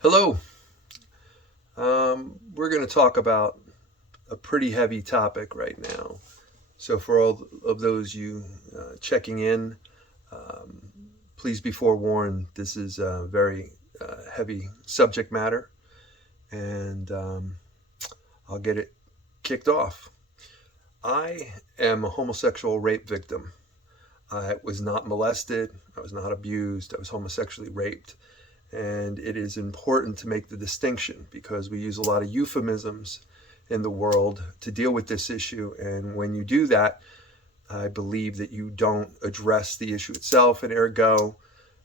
Hello. We're going to talk about a pretty heavy topic right now. So, for all of those you checking in, um, please be forewarned this is a very heavy subject matter, and I'll get it kicked off. I am a homosexual rape victim. I was not molested, I was not abused, I was homosexually raped. And it is important to make the distinction because we use a lot of euphemisms in the world to deal with this issue. And when you do that, I believe that you don't address the issue itself, and ergo,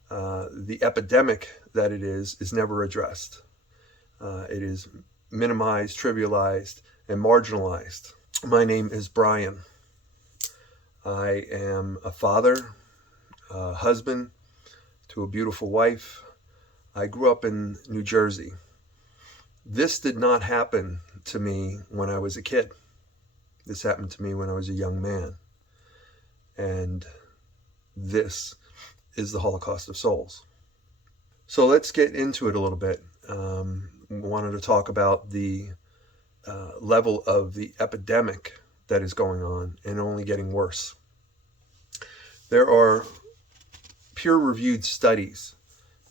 the epidemic that it is never addressed. It is minimized, trivialized, and marginalized. My name is Brian. I am a father, a husband to a beautiful wife. I grew up in New Jersey. This did not happen to me when I was a kid. This happened to me when I was a young man. And this is the Holocaust of Souls. So let's get into it a little bit. Wanted to talk about the level of the epidemic that is going on and only getting worse. There are peer-reviewed studies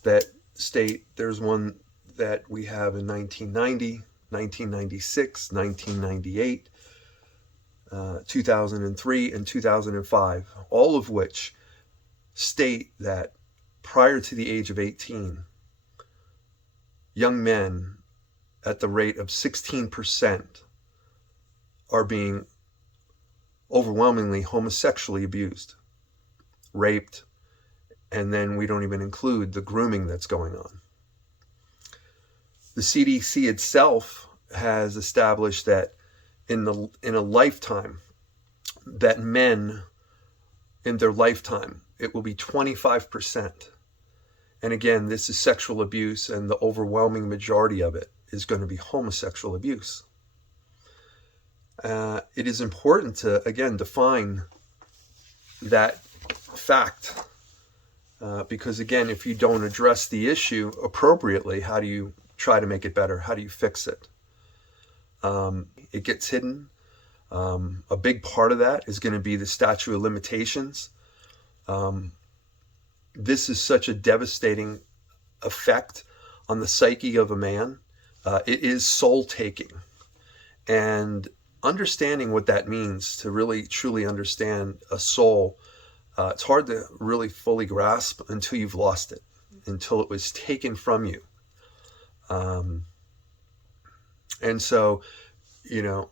that state there's one that we have in 1990, 1996, 1998, 2003, and 2005, all of which state that prior to the age of 18, young men at the rate of 16% are being overwhelmingly homosexually abused, raped, and then we don't even include the grooming that's going on. The CDC itself has established that in a lifetime, that men in their lifetime, it will be 25%. And again, this is sexual abuse, and the overwhelming majority of it is going to be homosexual abuse. It is important to, again, define that fact. Because again, if you don't address the issue appropriately, how do you try to make it better? How do you fix it? It gets hidden. A big part of that is going to be the statute of limitations. This is such a devastating effect on the psyche of a man. It is soul taking. And understanding what that means, to really truly understand a soul, it's hard to really fully grasp until you've lost it, until it was taken from you. And so,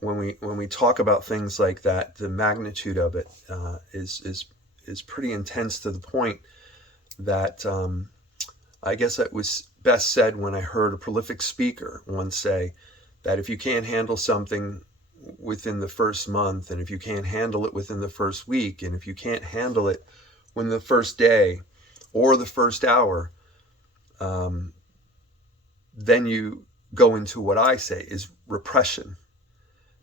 when we talk about things like that, the magnitude of it is pretty intense, to the point that I guess it was best said when I heard a prolific speaker once say that if you can't handle something within the first month, and if you can't handle it within the first week, and if you can't handle it within the first day or the first hour, then you go into what I say is repression.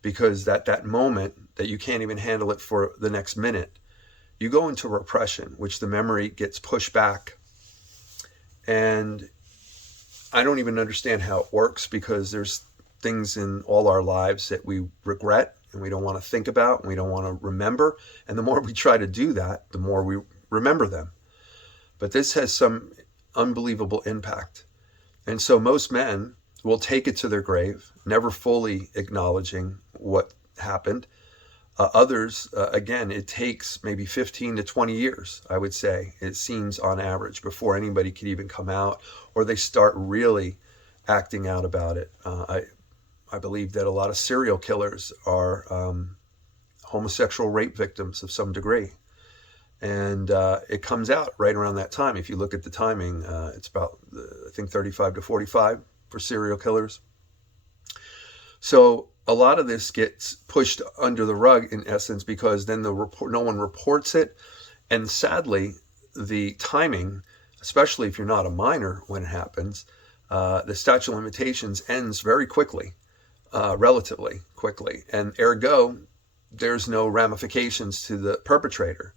Because at that moment that you can't even handle it for the next minute, you go into repression, which the memory gets pushed back. And I don't even understand how it works, because there's things in all our lives that we regret and we don't want to think about and we don't want to remember. And the more we try to do that, the more we remember them. But this has some unbelievable impact. And so most men will take it to their grave, never fully acknowledging what happened. Others, again, it takes maybe 15 to 20 years, I would say, it seems on average, before anybody can even come out, or they start really acting out about it. I believe that a lot of serial killers are homosexual rape victims of some degree. And it comes out right around that time. If you look at the timing, it's about, I think, 35 to 45 for serial killers. So a lot of this gets pushed under the rug, in essence, because then no one reports it. And sadly, the timing, especially if you're not a minor when it happens, the statute of limitations ends very quickly, relatively quickly. And ergo, there's no ramifications to the perpetrator.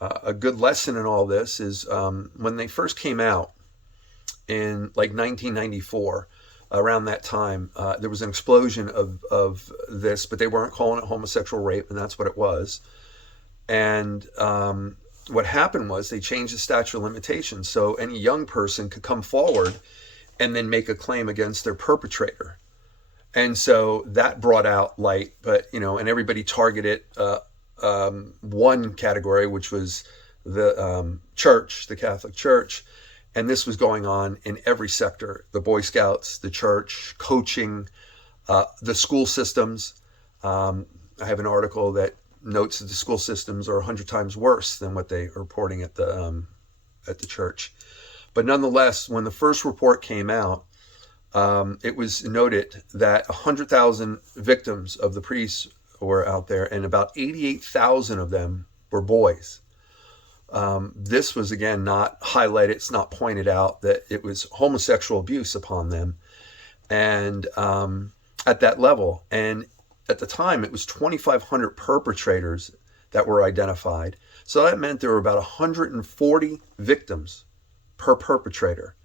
A good lesson in all this is when they first came out in like 1994, around that time, there was an explosion of this, but they weren't calling it homosexual rape, and that's what it was. And what happened was they changed the statute of limitations so any young person could come forward and then make a claim against their perpetrator. And so that brought out light, but and everybody targeted one category, which was the church, the Catholic Church. And this was going on in every sector: the Boy Scouts, the church, coaching, the school systems. I have an article that notes that the school systems are 100 times worse than what they are reporting at the church. But nonetheless, when the first report came out, it was noted that 100,000 victims of the priests were out there, and about 88,000 of them were boys. This was, again, not highlighted, it's not pointed out that it was homosexual abuse upon them, and at that level. And at the time, it was 2,500 perpetrators that were identified. So that meant there were about 140 victims per perpetrator.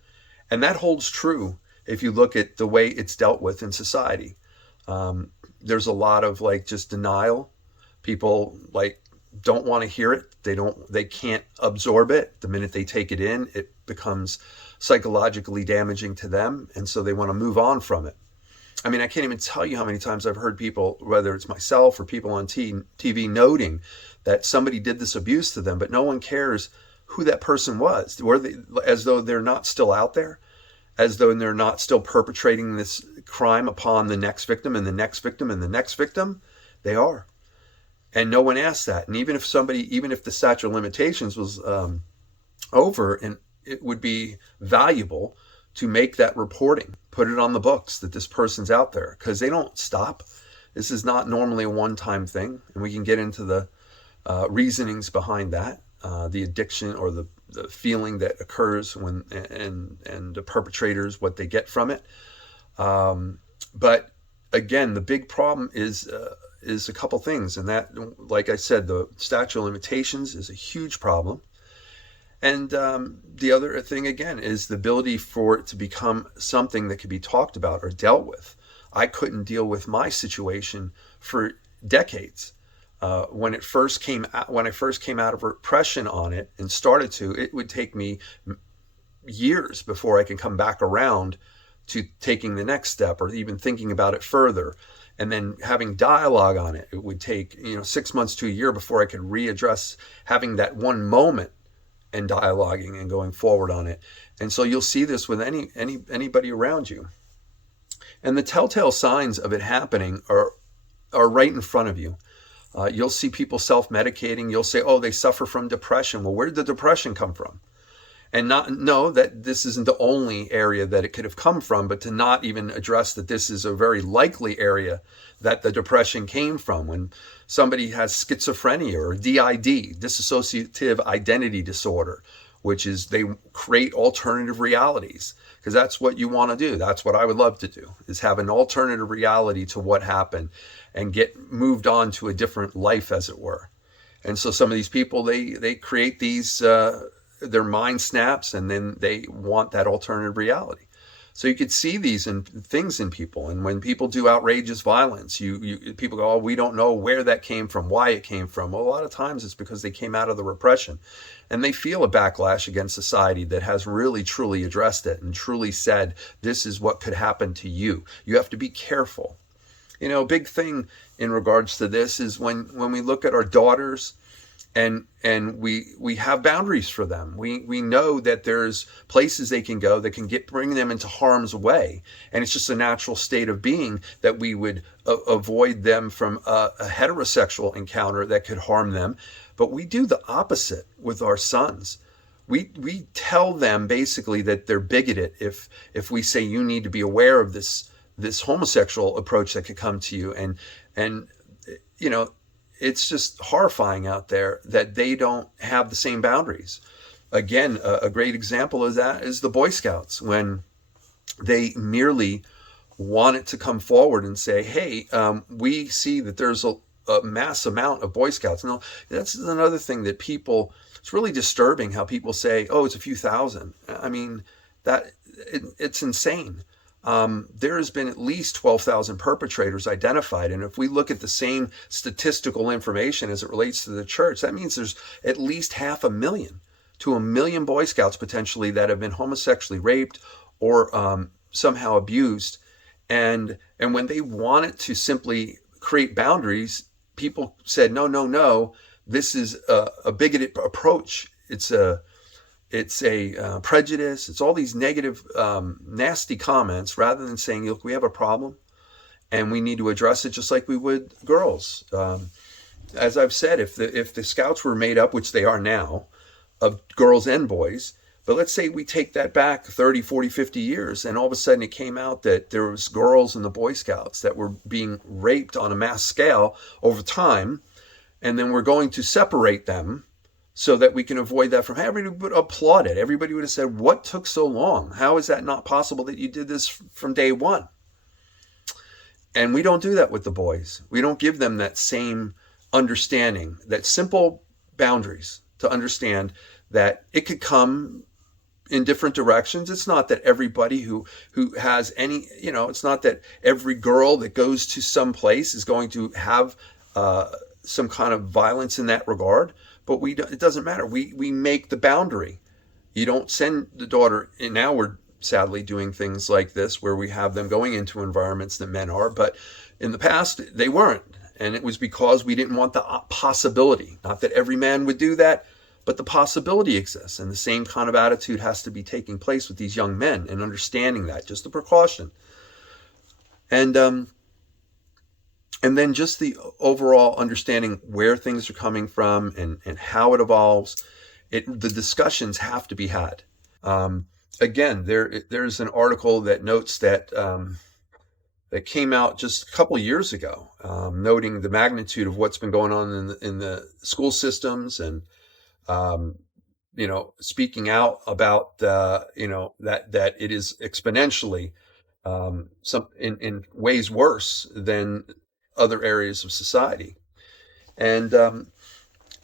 And that holds true if you look at the way it's dealt with in society. There's a lot of just denial. People don't want to hear it. They can't absorb it. The minute they take it in, it becomes psychologically damaging to them. And so they want to move on from it. I mean, I can't even tell you how many times I've heard people, whether it's myself or people on TV, noting that somebody did this abuse to them, but no one cares who that person was. As though they're not still out there, as though they're not still perpetrating this crime upon the next victim and the next victim and the next victim. They are. And no one asks that. And even if the statute of limitations was over, and it would be valuable to make that reporting, put it on the books that this person's out there, because they don't stop. This is not normally a one-time thing, and we can get into the reasonings behind that, the addiction or the feeling that occurs when and the perpetrators, what they get from it. But again, the big problem is a couple things, and that, like I said, the statute of limitations is a huge problem. And the other thing, again, is the ability for it to become something that could be talked about or dealt with. I couldn't deal with my situation for decades. When I first came out of repression on it and started to, it would take me years before I can come back around to taking the next step or even thinking about it further. And then having dialogue on it, it would take 6 months to a year before I could readdress having that one moment and dialoguing and going forward on it. And so you'll see this with anybody around you. And the telltale signs of it happening are right in front of you. You'll see people self-medicating. You'll say, oh, they suffer from depression. Well, where did the depression come from? And not know that this isn't the only area that it could have come from, but to not even address that this is a very likely area that the depression came from. When somebody has schizophrenia or DID, dissociative identity disorder, which is they create alternative realities, because that's what you want to do. That's what I would love to do, is have an alternative reality to what happened and get moved on to a different life, as it were. And so some of these people, they create these, their mind snaps, and then they want that alternative reality. So you could see these things in people. And when people do outrageous violence, people go, oh, we don't know where that came from, why it came from. Well, a lot of times it's because they came out of the repression and they feel a backlash against society that has really, truly addressed it and truly said, this is what could happen to you. You have to be careful. A big thing in regards to this is when we look at our daughters, and we have boundaries for them. We know that there's places they can go that can bring them into harm's way. And it's just a natural state of being that we would avoid them from a heterosexual encounter that could harm them. But we do the opposite with our sons. We tell them basically that they're bigoted if we say you need to be aware of this homosexual approach that could come to you. And it's just horrifying out there that they don't have the same boundaries. Again, a great example of that is the Boy Scouts, when they merely wanted to come forward and say, hey, we see that there's a mass amount of Boy Scouts. Now, that's another thing that it's really disturbing how people say, oh, it's a few thousand. I mean, that it's insane. There has been at least 12,000 perpetrators identified. And if we look at the same statistical information as it relates to the church, that means there's at least 500,000 to 1,000,000 Boy Scouts potentially that have been homosexually raped or somehow abused. And when they wanted to simply create boundaries, people said, no, no, no, this is a bigoted approach. It's a prejudice. It's all these negative, nasty comments rather than saying, look, we have a problem and we need to address it just like we would girls. As I've said, if the Scouts were made up, which they are now, of girls and boys, but let's say we take that back 30, 40, 50 years, and all of a sudden it came out that there was girls in the Boy Scouts that were being raped on a mass scale over time, and then we're going to separate them so that we can avoid that from everybody would applaud it. Everybody would have said, what took so long? How is that not possible that you did this from day one? And we don't do that with the boys. We don't give them that same understanding, that simple boundaries to understand that it could come in different directions. It's not that everybody who has any, it's not that every girl that goes to some place is going to have some kind of violence in that regard. But it doesn't matter. We make the boundary. You don't send the daughter, and now we're sadly doing things like this where we have them going into environments that men are, but in the past they weren't. And it was because we didn't want the possibility. Not that every man would do that, but the possibility exists. And the same kind of attitude has to be taking place with these young men and understanding that, just a precaution. And then just the overall understanding where things are coming from and how it evolves. The discussions have to be had. Again, there's an article that notes that that came out just a couple of years ago, noting the magnitude of what's been going on in the school systems, and speaking out about that it is exponentially some in ways worse than other areas of society, and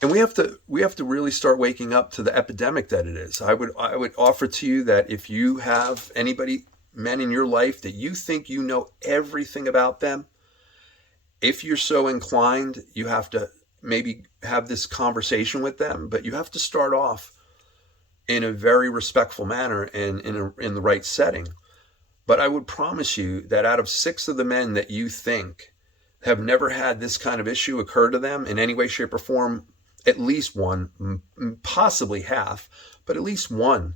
we have to really start waking up to the epidemic that it is. I would offer to you that if you have men in your life that you think you know everything about them, if you're so inclined, you have to maybe have this conversation with them, but you have to start off in a very respectful manner and in the right setting. But I would promise you that out of 6 of the men that you think have never had this kind of issue occur to them in any way, shape, or form, at least one, possibly half, but at least one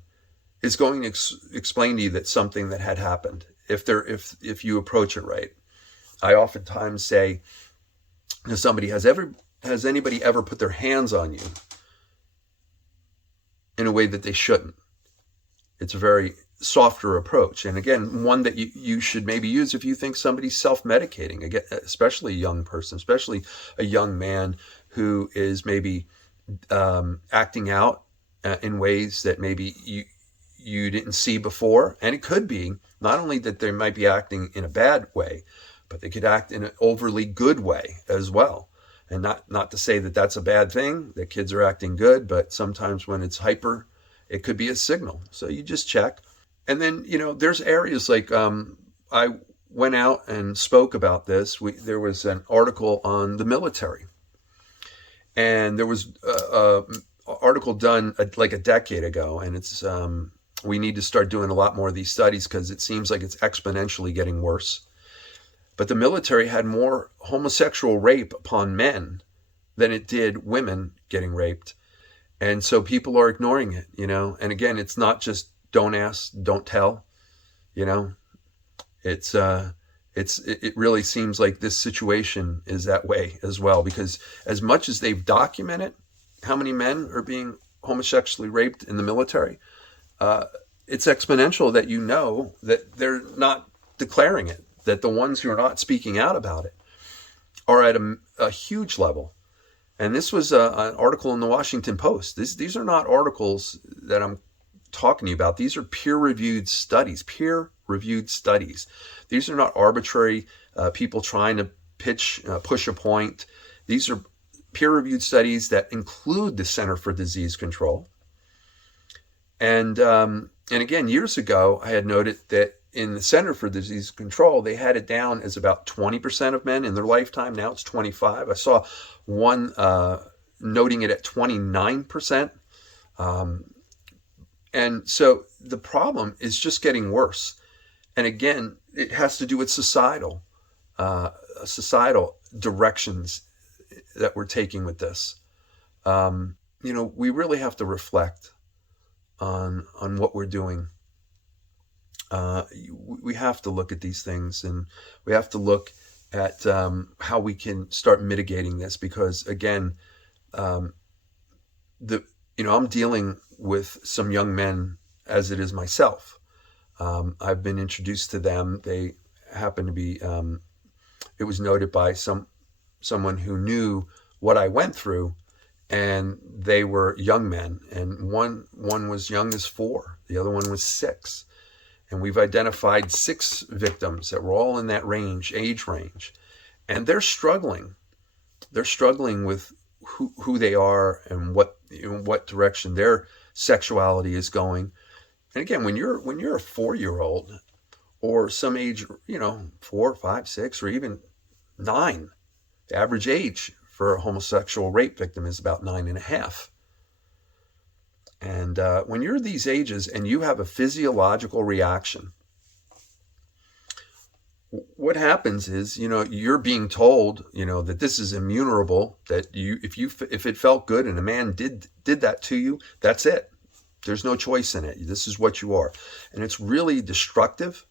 is going to explain to you that something that had happened if you approach it right. I oftentimes say to somebody, has anybody ever put their hands on you in a way that they shouldn't? It's a very softer approach, and again, one that you should maybe use if you think somebody's self-medicating, again, especially a young person, especially a young man who is maybe acting out in ways that maybe you didn't see before. And it could be not only that they might be acting in a bad way, but they could act in an overly good way as well. And not to say that that's a bad thing, that kids are acting good, but sometimes when it's hyper, it could be a signal. So you just check. And then, there's areas like I went out and spoke about this. There was an article on the military. And there was an article done like a decade ago. And it's we need to start doing a lot more of these studies because it seems like it's exponentially getting worse. But the military had more homosexual rape upon men than it did women getting raped. And so people are ignoring it, And again, it's not just don't ask, don't tell, It really seems like this situation is that way as well, because as much as they've documented how many men are being homosexually raped in the military, it's exponential that that they're not declaring it, that the ones who are not speaking out about it are at a huge level. And this was an article in the Washington Post. These are not articles that I'm talking to you about. These are peer-reviewed studies. These are not arbitrary people trying to push a point. These are peer-reviewed studies that include the Center for Disease Control. And And again, years ago, I had noted that in the Center for Disease Control, they had it down as about 20% of men in their lifetime. Now it's 25. I saw one noting it at 29%. And so the problem is just getting worse. And again, it has to do with societal directions that we're taking with this. We really have to reflect on what we're doing. We have to look at these things, and we have to look at how we can start mitigating this, because again, I'm dealing with some young men as it is myself. I've been introduced to them. They happen to be, it was noted by someone who knew what I went through, and they were young men, and one was young as 4, the other one was 6. And we've identified 6 victims that were all in that age range. And they're struggling. They're struggling with who they are and what direction their sexuality is going. And again, when you're a 4-year-old or some age, 4, 5, 6, or even 9, the average age for a homosexual rape victim is about 9.5. And when you're these ages and you have a physiological reaction, what happens is, you're being told, that this is immunerable, that if it felt good and a man did that to you, that's it. There's no choice in it. This is what you are. And it's really destructive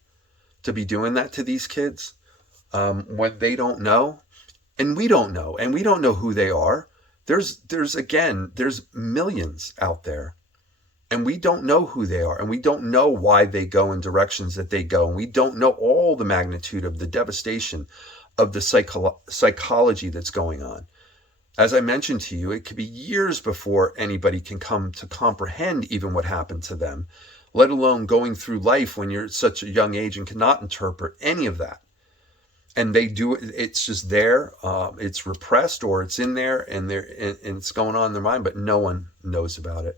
to be doing that to these kids when they don't know, and we don't know, and we don't know who they are. There's millions out there, and we don't know who they are, and we don't know why they go in directions that they go, and we don't know all the magnitude of the devastation of the psychology that's going on. As I mentioned to you, it could be years before anybody can come to comprehend even what happened to them, let alone going through life when you're at such a young age and cannot interpret any of that. And they do it, it's just there, it's repressed, or it's in there, and it's going on in their mind, but no one knows about it.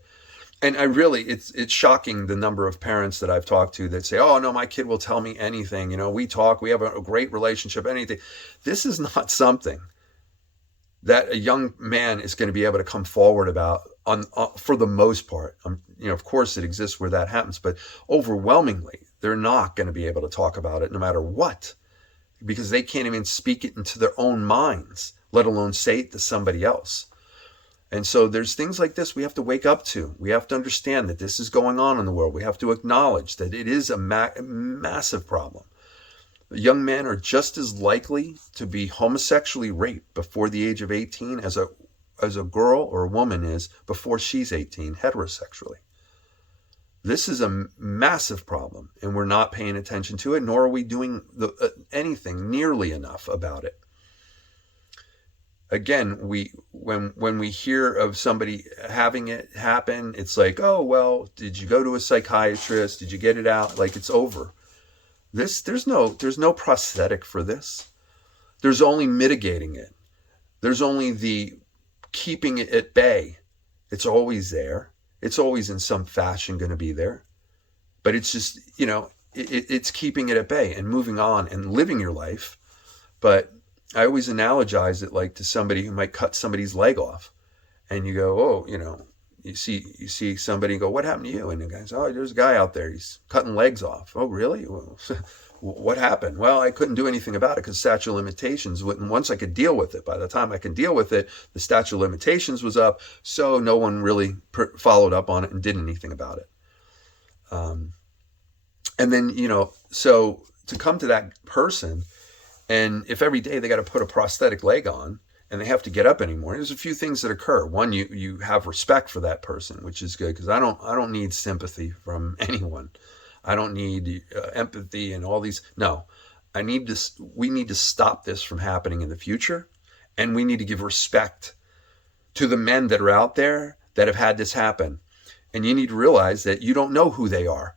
And it's shocking the number of parents that I've talked to that say, oh no, my kid will tell me anything. We talk, we have a great relationship, anything. This is not something that a young man is going to be able to come forward about for the most part. Of course it exists where that happens, but overwhelmingly, they're not going to be able to talk about it no matter what, because they can't even speak it into their own minds, let alone say it to somebody else. And so there's things like this we have to wake up to. We have to understand that this is going on in the world. We have to acknowledge that it is a massive problem. Young men are just as likely to be homosexually raped before the age of 18 as a girl or a woman is before she's 18 heterosexually. This is a massive problem, and we're not paying attention to it, nor are we doing anything nearly enough about it. Again, when we hear of somebody having it happen, it's like, oh, well, did you go to a psychiatrist? Did you get it out? Like, it's over. There's no prosthetic for this. There's only mitigating it. There's only the keeping it at bay. It's always there. It's always in some fashion going to be there. But it's just, it's keeping it at bay and moving on and living your life. But I always analogize it like to somebody who might cut somebody's leg off, and you go, oh, you see somebody and go, what happened to you? And the guy says, oh, there's a guy out there, he's cutting legs off. Oh, really? Well, what happened? Well, I couldn't do anything about it because statute of limitations. Once I could deal with it, by the time I could deal with it, the statute of limitations was up, so no one really followed up on it and did anything about it. And then, so to come to that person, and if every day they got to put a prosthetic leg on and they have to get up anymore, there's a few things that occur. One, you have respect for that person, which is good, because I don't need sympathy from anyone. I don't need empathy and all these. No, we need to stop this from happening in the future, and we need to give respect to the men that are out there that have had this happen. And you need to realize that you don't know who they are.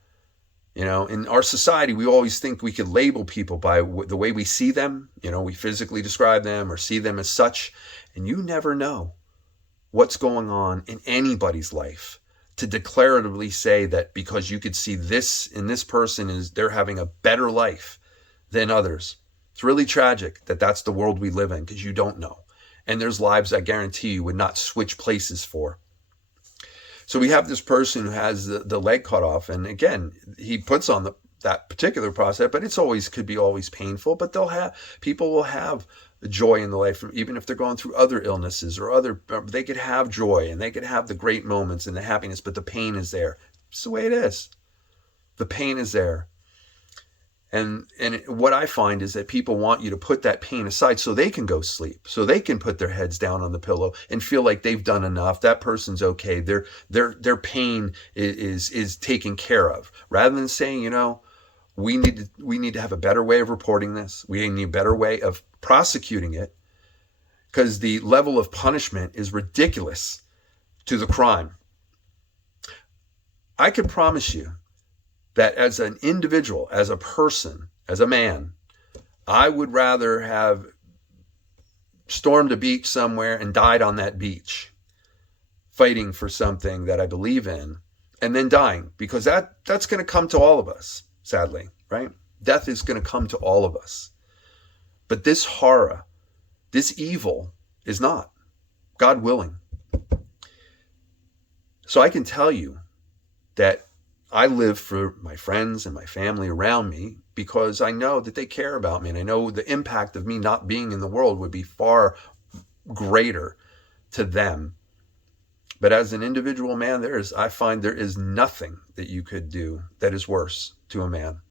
In our society, we always think we could label people by the way we see them. We physically describe them or see them as such. And you never know what's going on in anybody's life to declaratively say that because you could see this in this person is they're having a better life than others. It's really tragic that that's the world we live in, because you don't know. And there's lives I guarantee you would not switch places for. So we have this person who has the leg cut off, and again, he puts on that particular process, but it's always could be always painful. But people will have joy in the life, even if they're going through other illnesses or they could have joy and they could have the great moments and the happiness, but the pain is there. It's the way it is. The pain is there. And what I find is that people want you to put that pain aside so they can go sleep, so they can put their heads down on the pillow and feel like they've done enough. That person's okay. Their pain is taken care of, rather than saying, we need to have a better way of reporting this. We need a better way of prosecuting it, because the level of punishment is ridiculous to the crime. I can promise you that as an individual, as a person, as a man, I would rather have stormed a beach somewhere and died on that beach fighting for something that I believe in, and then dying, because that's going to come to all of us, sadly, right? Death is going to come to all of us. But this horror, this evil is not, God willing. So I can tell you that I live for my friends and my family around me because I know that they care about me, and I know the impact of me not being in the world would be far greater to them. But as an individual man, I find there is nothing that you could do that is worse to a man.